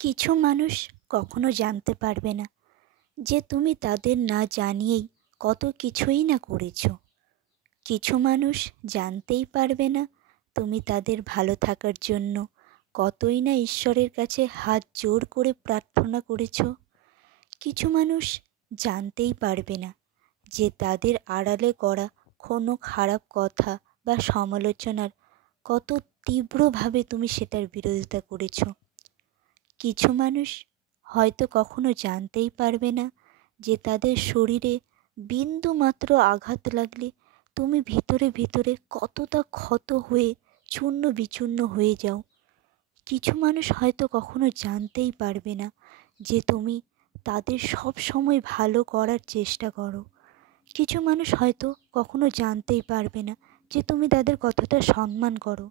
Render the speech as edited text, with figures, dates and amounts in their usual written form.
কিছু মানুষ কখনো জানতে পারবে না যে তুমি তাদের না জানিয়েই কত কিছুই না করেছো। কিছু মানুষ জানতেই পারবে না তুমি তাদের ভালো থাকার জন্য কতই না ঈশ্বরের কাছে হাত জোড় করে প্রার্থনা করেছো। কিছু মানুষ জানতেই পারবে না যে তাদের আড়ালে করা কোনো খারাপ কথা বা সমালোচনার কত তীব্রভাবে তুমি সেটার বিরোধিতা করেছো। কিছু মানুষ হয়তো কখনো জানতেই পারবে না যে তাদের শরীরে বিন্দুমাত্র আঘাত লাগলে তুমি ভিতরে ভিতরে কতটা ক্ষত হয়ে চূর্ণ বিচূর্ণ হয়ে যাও। কিছু মানুষ হয়তো কখনো জানতেই পারবে না যে তুমি তাদের সব সময় ভালো করার চেষ্টা করো। কিছু মানুষ হয়তো কখনো জানতেই পারবে না যে তুমি তাদের কতটা সম্মান করো।